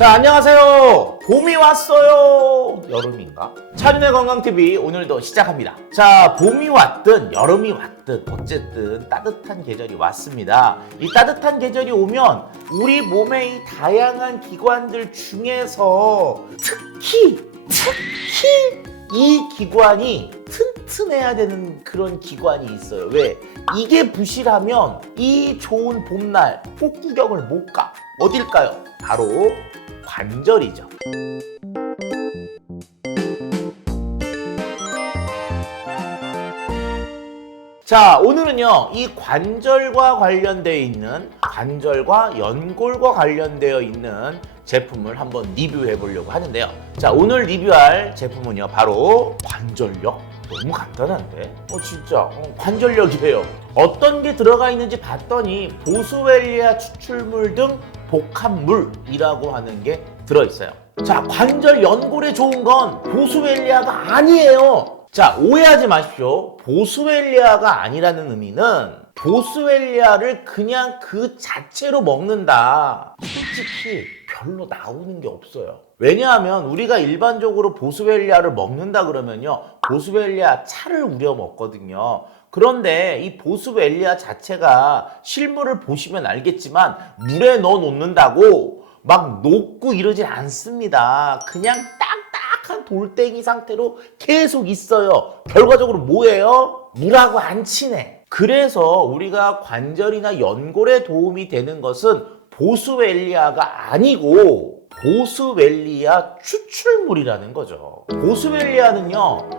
자, 안녕하세요. 봄이 왔어요. 여름인가? 차륜의 건강TV 오늘도 시작합니다. 자, 봄이 왔든 여름이 왔든 어쨌든 따뜻한 계절이 왔습니다. 이 따뜻한 계절이 오면 우리 몸의 이 다양한 기관들 중에서 특히 이 기관이 튼튼해야 되는 그런 기관이 있어요. 왜? 이게 부실하면 이 좋은 봄날 꽃구경을 못 가. 어딜까요? 바로 관절이죠. 자, 오늘은요, 이 관절과 관련되어 있는, 관절과 연골과 관련되어 있는 제품을 한번 리뷰해 보려고 하는데요. 자, 오늘 리뷰할 제품은요, 바로 관절력? 너무 간단한데? 진짜 관절력이래요. 어떤 게 들어가 있는지 봤더니 보스웰리아 추출물 등 복합물이라고 하는 게 들어있어요. 자, 관절 연골에 좋은 건 보스웰리아가 아니에요. 자, 오해하지 마십시오. 보스웰리아가 아니라는 의미는 보스웰리아를 그냥 그 자체로 먹는다. 솔직히 별로 나오는 게 없어요. 왜냐하면 우리가 일반적으로 보스웰리아를 먹는다 그러면요, 보스웰리아 차를 우려 먹거든요. 그런데 이 보스웰리아 자체가 실물을 보시면 알겠지만 물에 넣어 놓는다고 막 녹고 이러진 않습니다. 그냥 딱딱한 돌덩이 상태로 계속 있어요. 결과적으로 뭐예요? 물하고 안 친해. 그래서 우리가 관절이나 연골에 도움이 되는 것은 보스웰리아가 아니고 보스웰리아 추출물이라는 거죠. 보스웰리아는요,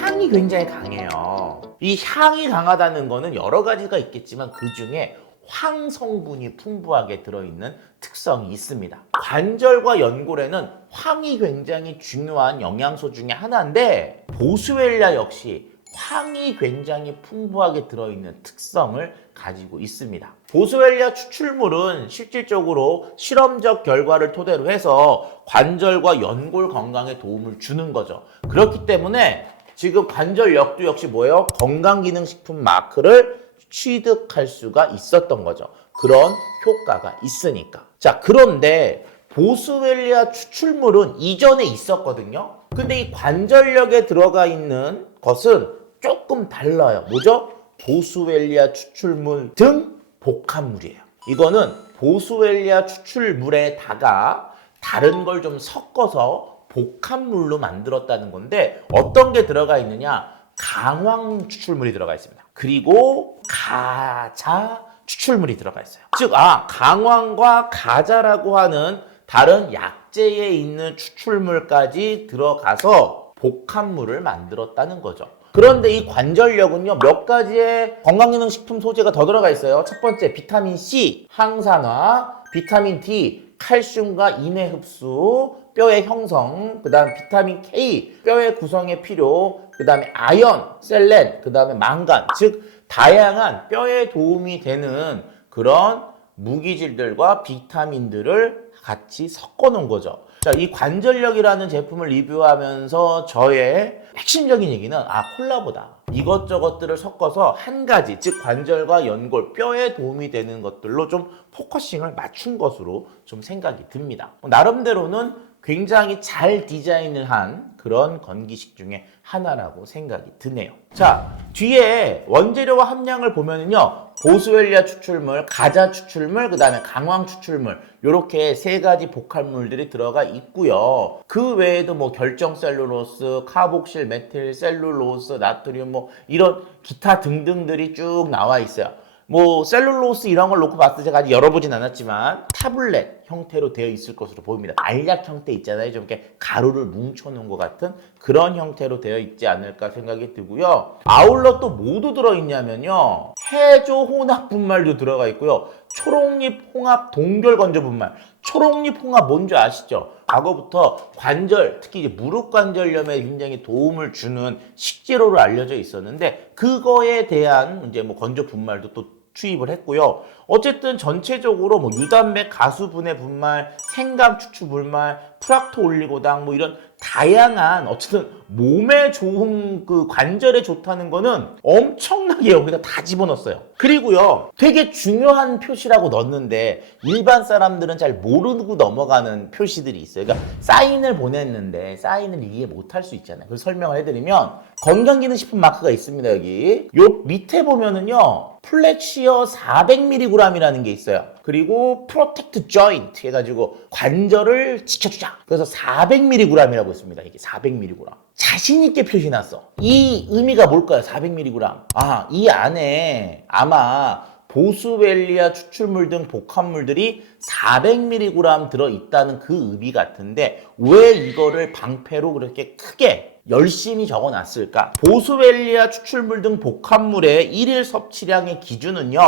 향이 굉장히 강해요. 이 향이 강하다는 거는 여러 가지가 있겠지만 그 중에 황 성분이 풍부하게 들어있는 특성이 있습니다. 관절과 연골에는 황이 굉장히 중요한 영양소 중에 하나인데 보스웰리아 역시 황이 굉장히 풍부하게 들어있는 특성을 가지고 있습니다. 보스웰리아 추출물은 실질적으로 실험적 결과를 토대로 해서 관절과 연골 건강에 도움을 주는 거죠. 그렇기 때문에 지금 관절력도 역시 뭐예요? 건강기능식품 마크를 취득할 수가 있었던 거죠. 그런 효과가 있으니까. 자, 그런데 보스웰리아 추출물은 이전에 있었거든요. 근데 이 관절력에 들어가 있는 것은 조금 달라요. 뭐죠? 보스웰리아 추출물 등 복합물이에요. 이거는 보스웰리아 추출물에다가 다른 걸 좀 섞어서 복합물로 만들었다는 건데 어떤 게 들어가 있느냐? 강황 추출물이 들어가 있습니다. 그리고 가자 추출물이 들어가 있어요. 즉, 강황과 가자라고 하는 다른 약재에 있는 추출물까지 들어가서 복합물을 만들었다는 거죠. 그런데 이 관절력은요, 몇 가지의 건강기능식품 소재가 더 들어가 있어요. 첫 번째, 비타민 C, 항산화, 비타민 D, 칼슘과 인해 흡수, 뼈의 형성, 그 다음 비타민 K, 뼈의 구성에 필요, 그 다음에 아연, 셀렌, 그 다음에 망간, 즉 다양한 뼈에 도움이 되는 그런 무기질들과 비타민들을 같이 섞어 놓은 거죠. 자, 이 관절력이라는 제품을 리뷰하면서 저의 핵심적인 얘기는 콜라보다. 이것저것들을 섞어서 한 가지, 즉 관절과 연골, 뼈에 도움이 되는 것들로 좀 포커싱을 맞춘 것으로 좀 생각이 듭니다. 나름대로는 굉장히 잘 디자인을 한 그런 건기식 중에 하나라고 생각이 드네요. 자, 뒤에 원재료와 함량을 보면은요, 보스웰리아 추출물, 가자 추출물, 그 다음에 강황 추출물, 이렇게 세 가지 복합물들이 들어가 있고요. 그 외에도 뭐 결정셀룰로스, 카복실, 메틸, 셀룰로스, 나트륨, 뭐 이런 기타 등등들이 쭉 나와 있어요. 뭐 셀룰로스 이런 걸 놓고 봤을 때 제가 아직 열어보진 않았지만 타블렛 형태로 되어 있을 것으로 보입니다. 알약 형태 있잖아요. 좀 이렇게 가루를 뭉쳐놓은 것 같은 그런 형태로 되어 있지 않을까 생각이 들고요. 아울러 또 뭐도 들어있냐면요, 해조 혼합 분말도 들어가 있고요. 초록잎 홍합 동결 건조 분말. 초록잎 홍합 뭔지 아시죠? 과거부터 관절, 특히 이제 무릎 관절염에 굉장히 도움을 주는 식재료로 알려져 있었는데 그거에 대한 이제 뭐 건조 분말도 또 투입을 했고요. 어쨌든 전체적으로 뭐 유단백, 가수분해 분말, 생강 추출 분말, 프락토 올리고당 뭐 이런 다양한 어쨌든 몸에 좋은 그 관절에 좋다는 거는 엄청나게 여기다 다 집어넣었어요. 그리고요, 되게 중요한 표시라고 넣었는데 일반 사람들은 잘 모르고 넘어가는 표시들이 있어요. 그러니까 사인을 보냈는데 사인을 이해 못할 수 있잖아요. 그래서 설명을 해드리면 건강기능식품 마크가 있습니다. 여기 요 밑에 보면은요, 플렉시어 400mg이라는 게 있어요. 그리고 프로텍트 조인트 해가지고 관절을 지켜주자. 그래서 400mg이라고 있습니다. 이게 400mg. 자신 있게 표시났어. 이 의미가 뭘까요? 400mg. 아, 이 안에 아마 보스웰리아 추출물 등 복합물들이 400mg 들어있다는 그 의미 같은데 왜 이거를 방패로 그렇게 크게 열심히 적어놨을까? 보스웰리아 추출물 등 복합물의 일일 섭취량의 기준은요,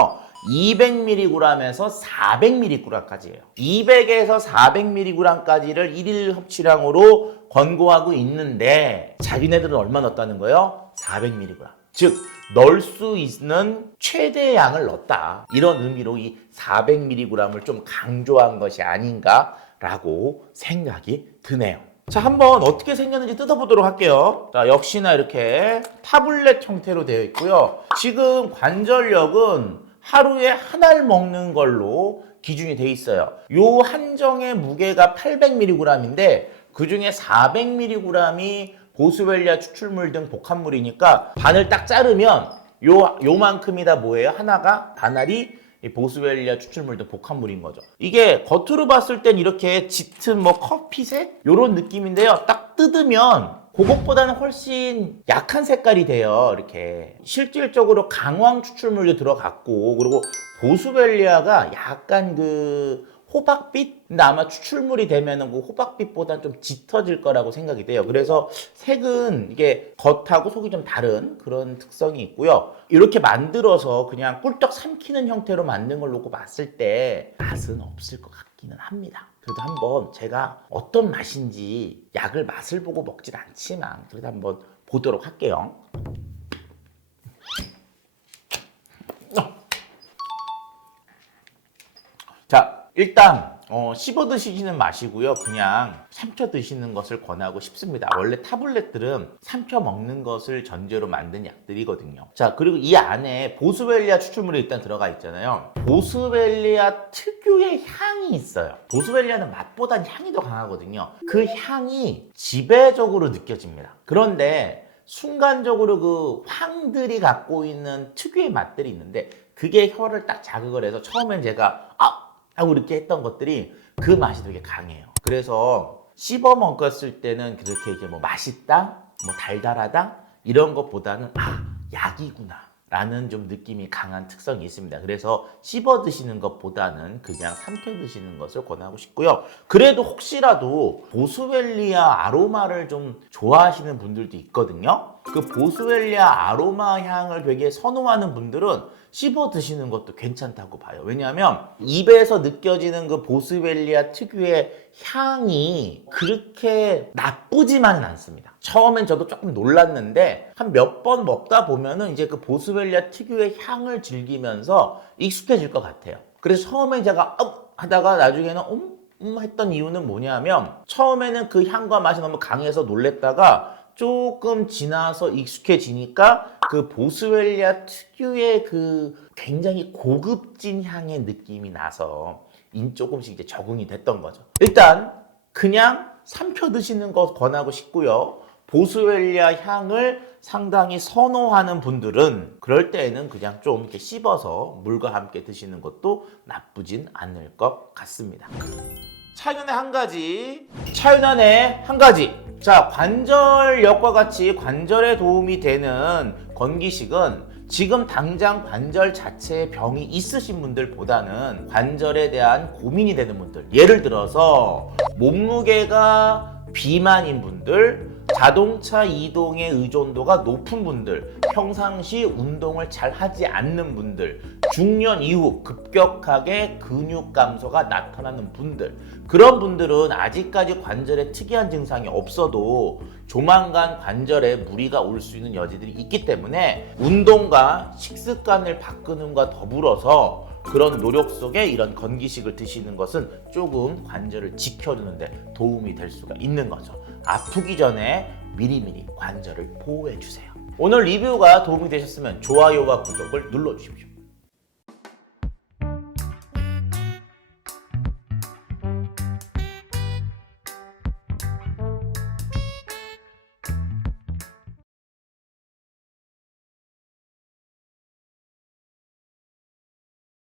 200mg에서 400mg까지예요. 200에서 400mg까지를 일일 섭취량으로 권고하고 있는데 자기네들은 얼마 넣었다는 거예요? 400mg. 즉 넣을 수 있는 최대의 양을 넣었다. 이런 의미로 이 400mg을 좀 강조한 것이 아닌가라고 생각이 드네요. 자, 한번 어떻게 생겼는지 뜯어보도록 할게요. 자, 역시나 이렇게 타블렛 형태로 되어 있고요. 지금 관절력은 하루에 하나를 먹는 걸로 기준이 돼 있어요. 요 한정의 무게가 800mg인데 그 중에 400mg이 보스웰리아 추출물 등 복합물이니까 반을 딱 자르면 요만큼이다 뭐예요? 하나가 반알이 보스웰리아 추출물 등 복합물인 거죠. 이게 겉으로 봤을 땐 이렇게 짙은 뭐 커피색 요런 느낌인데요. 딱 뜯으면 그것보다는 훨씬 약한 색깔이 돼요. 이렇게 실질적으로 강황 추출물도 들어갔고, 그리고 보스웰리아가 약간 그 호박빛? 근데 아마 추출물이 되면은 그 호박빛보다는 좀 짙어질 거라고 생각이 돼요. 그래서 색은 이게 겉하고 속이 좀 다른 그런 특성이 있고요. 이렇게 만들어서 그냥 꿀떡 삼키는 형태로 만든 걸 놓고 봤을 때 맛은 없을 것 같기는 합니다. 그래도 한번 제가 어떤 맛인지 약을 맛을 보고 먹진 않지만 그래도 한번 보도록 할게요. 자, 일단 씹어 드시지는 마시고요. 그냥 삼켜 드시는 것을 권하고 싶습니다. 원래 타블렛들은 삼켜 먹는 것을 전제로 만든 약들이거든요. 자, 그리고 이 안에 보스웰리아 추출물이 일단 들어가 있잖아요. 보스웰리아 특유의 향이 있어요. 보스웰리아는 맛보단 향이 더 강하거든요. 그 향이 지배적으로 느껴집니다. 그런데 순간적으로 그 황들이 갖고 있는 특유의 맛들이 있는데 그게 혀를 딱 자극을 해서 처음엔 제가 하고 이렇게 했던 것들이 그 맛이 되게 강해요. 그래서 씹어 먹었을 때는 그렇게 이제 뭐 맛있다, 뭐 달달하다 이런 것보다는 약이구나 라는 좀 느낌이 강한 특성이 있습니다. 그래서 씹어 드시는 것보다는 그냥 삼켜 드시는 것을 권하고 싶고요. 그래도 혹시라도 보스웰리아 아로마를 좀 좋아하시는 분들도 있거든요. 그 보스웰리아 아로마 향을 되게 선호하는 분들은 씹어 드시는 것도 괜찮다고 봐요. 왜냐하면 입에서 느껴지는 그 보스웰리아 특유의 향이 그렇게 나쁘지만은 않습니다. 처음엔 저도 조금 놀랐는데 한 몇 번 먹다 보면은 이제 그 보스웰리아 특유의 향을 즐기면서 익숙해질 것 같아요. 그래서 처음에 제가 하다가 나중에는 했던 이유는 뭐냐면 처음에는 그 향과 맛이 너무 강해서 놀랬다가 조금 지나서 익숙해지니까 그 보스웰리아 특유의 그 굉장히 고급진 향의 느낌이 나서 조금씩 이제 적응이 됐던 거죠. 일단 그냥 삼켜 드시는 거 권하고 싶고요. 보스웰리아 향을 상당히 선호하는 분들은 그럴 때에는 그냥 좀 이렇게 씹어서 물과 함께 드시는 것도 나쁘진 않을 것 같습니다. 차윤안의 한 가지. 자, 관절력과 같이 관절에 도움이 되는 건기식은 지금 당장 관절 자체에 병이 있으신 분들보다는 관절에 대한 고민이 되는 분들, 예를 들어서 몸무게가 비만인 분들, 자동차 이동의 의존도가 높은 분들, 평상시 운동을 잘 하지 않는 분들, 중년 이후 급격하게 근육 감소가 나타나는 분들, 그런 분들은 아직까지 관절에 특이한 증상이 없어도 조만간 관절에 무리가 올 수 있는 여지들이 있기 때문에 운동과 식습관을 바꾸는과 더불어서 그런 노력 속에 이런 건기식을 드시는 것은 조금 관절을 지켜주는데 도움이 될 수가 있는 거죠. 아프기 전에 미리미리 관절을 보호해주세요. 오늘 리뷰가 도움이 되셨으면 좋아요와 구독을 눌러주십시오.